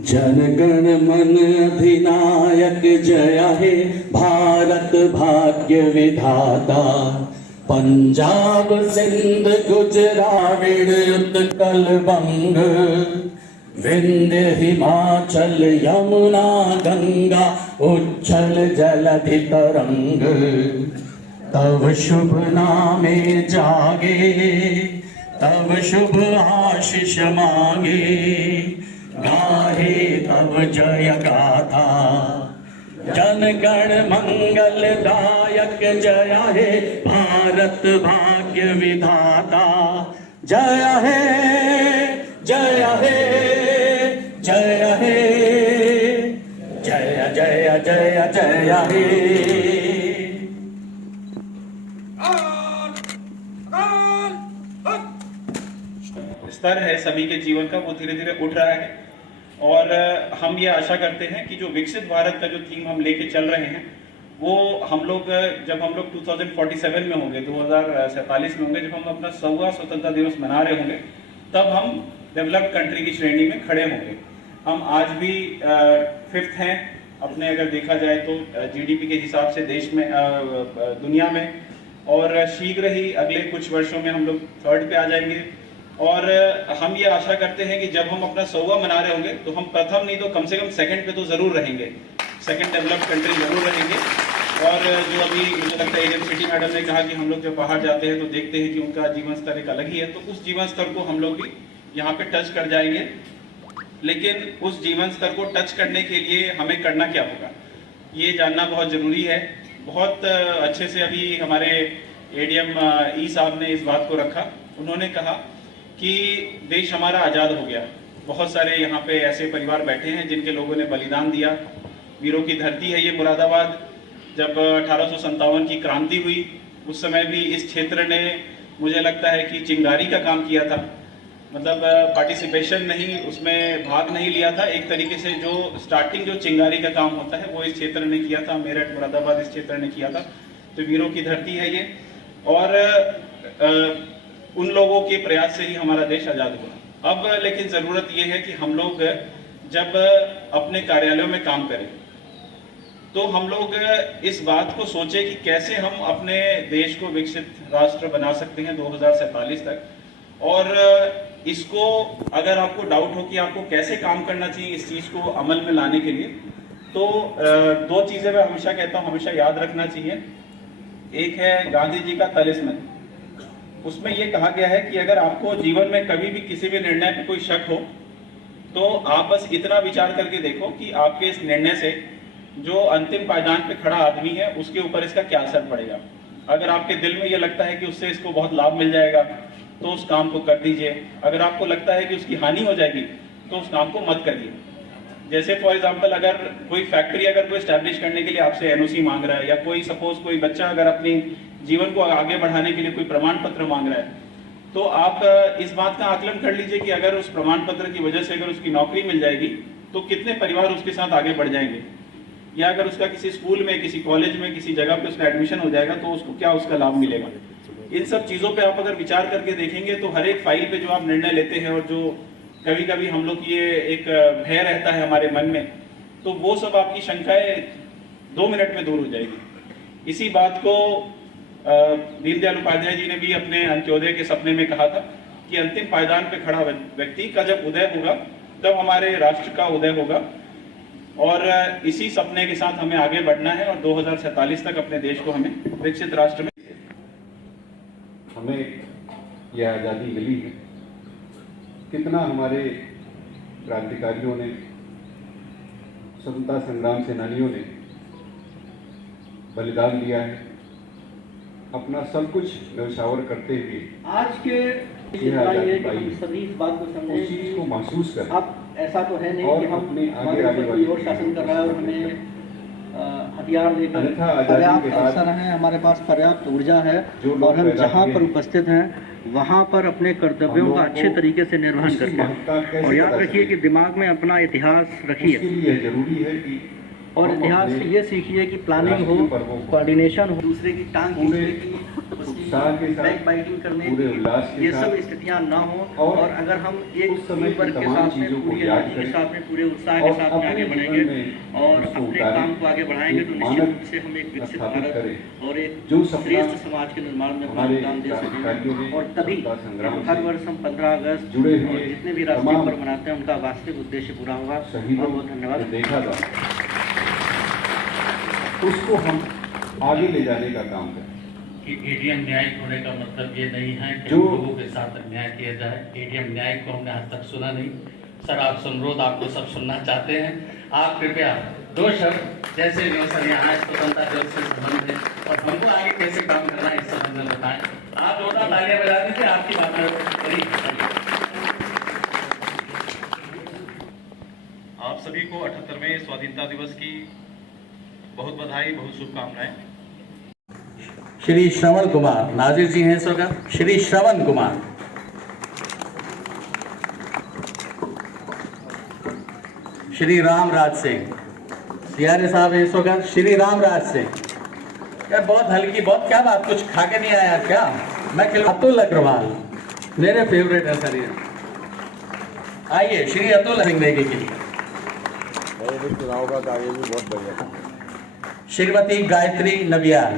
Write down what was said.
जनगण मन अधिनायक जय हे भारत भाग्य विधाता। पंजाब सिंध गुजरात उत्कल बंग, विंध्य हिमाचल यमुना गंगा उच्छल जलधि तरंग। तव शुभ नामे जागे, तव शुभ आशीष मांगे, गाहे तव जय गाथा। जन गण मंगल दायक जय हे भारत भाग्य विधाता। जय हे जय हे जय हे जय जय जय जय हे। स्तर है सभी के जीवन का, वो धीरे धीरे उठ रहा है। और हम ये आशा करते हैं कि जो विकसित भारत का जो थीम हम लेके चल रहे हैं, वो हम लोग जब हम लोग 2047 में होंगे, 2047 में होंगे, जब हम अपना 100वां स्वतंत्रता दिवस मना रहे होंगे, तब हम डेवलप्ड कंट्री की श्रेणी में खड़े होंगे। हम आज भी 5th हैं अपने, अगर देखा जाए तो GDP के हिसाब से देश में, दुनिया में, और शीघ्र ही अगले कुछ वर्षों में हम लोग 3rd पे आ जाएंगे। और हम ये आशा करते हैं कि जब हम अपना 100वां मना रहे होंगे तो हम प्रथम नहीं तो कम से कम 2nd पे तो जरूर रहेंगे, 2nd डेवलप्ड कंट्री जरूर रहेंगे। और जो अभी मुझे लगता है एडम सिटी मैडम ने कहा कि हम लोग जब बाहर जाते हैं तो देखते हैं कि उनका जीवन स्तर एक अलग ही है, तो उस जीवन स्तर को हम लोग भी यहाँ पे टच कर जाएंगे। लेकिन उस जीवन स्तर को टच करने के लिए हमें करना क्या होगा, ये जानना बहुत ज़रूरी है। बहुत अच्छे से अभी हमारे ADM ई साहब ने इस बात को रखा। उन्होंने कहा कि देश हमारा आज़ाद हो गया, बहुत सारे यहाँ पे ऐसे परिवार बैठे हैं जिनके लोगों ने बलिदान दिया। वीरों की धरती है ये मुरादाबाद। जब 1857 की क्रांति हुई, उस समय भी इस क्षेत्र ने, मुझे लगता है कि चिंगारी का काम किया था, मतलब पार्टिसिपेशन नहीं, उसमें भाग नहीं लिया था। एक तरीके से जो स्टार्टिंग जो चिंगारी का काम होता है वो इस क्षेत्र ने किया था, मेरठ मुरादाबाद इस क्षेत्र ने किया था। तो वीरों की धरती है ये, और उन लोगों के प्रयास से ही हमारा देश आज़ाद हुआ। अब लेकिन ज़रूरत यह है कि हम लोग जब अपने कार्यालयों में काम करें तो हम लोग इस बात को सोचें कि कैसे हम अपने देश को विकसित राष्ट्र बना सकते हैं 2047 तक। और इसको, अगर आपको डाउट हो कि आपको कैसे काम करना चाहिए इस चीज़ को अमल में लाने के लिए, तो 2 चीज़ें मैं हमेशा कहता हूँ, हमेशा याद रखना चाहिए। एक है गांधी जी का तलिस्मन। उसमें यह कहा गया है कि अगर आपको जीवन में कभी भी किसी भी निर्णय पर कोई शक हो तो आप बस इतना विचार करके देखो कि आपके इस निर्णय से जो अंतिम पायदान पे खड़ा आदमी है उसके ऊपर इसका क्या असर पड़ेगा। अगर आपके दिल में यह लगता है कि उससे इसको बहुत लाभ मिल जाएगा तो उस काम को कर दीजिए। अगर आपको लगता है कि उसकी हानि हो जाएगी तो उस काम को मत करिए। जैसे फॉर एग्जाम्पल, अगर कोई फैक्ट्री अगर कोई स्टैब्लिश करने के लिए आपसे NOC मांग रहा है, या कोई सपोज कोई बच्चा अगर अपनी जीवन को आगे बढ़ाने के लिए कोई प्रमाण पत्र मांग रहा है, तो आप इस बात का आकलन कर लीजिए कि अगर उस प्रमाण पत्र की वजह से अगर उसकी नौकरी मिल जाएगी तो कितने परिवार उसके साथ आगे बढ़ जाएंगे। या अगर उसका किसी स्कूल में, किसी कॉलेज में, किसी जगह पे उसका एडमिशन हो जाएगा तो उसको क्या उसका लाभ मिलेगा। इन सब चीज़ों पे आप अगर विचार करके देखेंगे तो हर एक फाइल पे जो आप निर्णय लेते हैं, और जो कभी कभी हम लोग ये एक भय रहता है हमारे मन में, तो वो सब आपकी शंकाएं 2 मिनट में दूर हो जाएगी। इसी बात को दीनदयाल उपाध्याय जी ने भी अपने अंत्योदय के सपने में कहा था कि अंतिम पायदान पे खड़ा व्यक्ति का जब उदय होगा तब हमारे राष्ट्र का उदय होगा। और इसी सपने के साथ हमें आगे बढ़ना है और 2047 तक अपने देश को हमें विकसित राष्ट्र में, हमें यह आज़ादी मिली है। कितना हमारे क्रांतिकारियों ने, स्वतंत्रता संग्राम सेनानियों ने बलिदान दिया है, अपना सब कुछ न्यौछावर करते हुए आज के सभी इस बात को समझें, उस चीज को महसूस करें। अब ऐसा तो है नहीं कि हम अपने हमारे ऊपर कोई और शासन कर रहा है और हमें हथियार लेकर, पर्याप्त अवसर हैं, हमारे पास पर्याप्त ऊर्जा है, और हम जहाँ पर उपस्थित हैं वहाँ पर अपने कर्तव्यों का अच्छे तरीके से निर्वहन करते हैं। और याद रखिए कि दिमाग में अपना इतिहास रखिए। इसके लिए जरूरी है कि और इतिहास से ये सीखिए कि प्लानिंग हो, कोऑर्डिनेशन हो, दूसरे की टांग खींचने की, उसकी बैक बाइटिंग करने की, ये सब स्थितियां ना हो। और अगर हम एक टीम वर्क के साथ में, पूरी एनर्जी के साथ में, पूरे उत्साह के साथ में आगे बढ़ेंगे और अपने काम को आगे बढ़ाएंगे तो निश्चित रूप से हम एक विकसित भारत और एक श्रेष्ठ समाज के निर्माण में अपना योगदान दे सकेंगे। और तभी हर वर्ष हम 15 अगस्त और जितने भी राष्ट्रीय पर्व मनाते हैं उनका वास्तविक उद्देश्य पूरा होगा। बहुत बहुत धन्यवाद। देखा था उसको हम आगे ले जाने का काम करें। एडीएम न्यायिक होने का मतलब ये नहीं है कि जो लोगों के साथ अन्याय किया जाए। एडीएम न्यायिक को हमने आज तक सुना नहीं। सर आप अनुरोध आपको सब सुनना चाहते हैं, आप कृपया 2 शब्द जैसे हरियाणा स्वतंत्रता दिवस से संबंध है और हमको आगे कैसे काम करना है इस संबंध में बताएं। आप जोरदार तालियां बजा दीजिए, आपकी बात करी। आप सभी को 78वें स्वाधीनता दिवस की बहुत बधाई, बहुत शुभकामनाएं। श्री श्रवण कुमार नाजिर जी हैं इसका, श्री श्रवण कुमार। श्री रामराज सिंह सियारे साहब हैं इसका, श्री रामराज सिंह। यार बहुत हल्की, बहुत क्या बात, कुछ खा के नहीं आया क्या? मैं खिल अतुल अग्रवाल, मेरे फेवरेट है सर ये। आइए श्री अतुल सिंह नेगी के लिए। श्रीमती गायत्री नबियाल।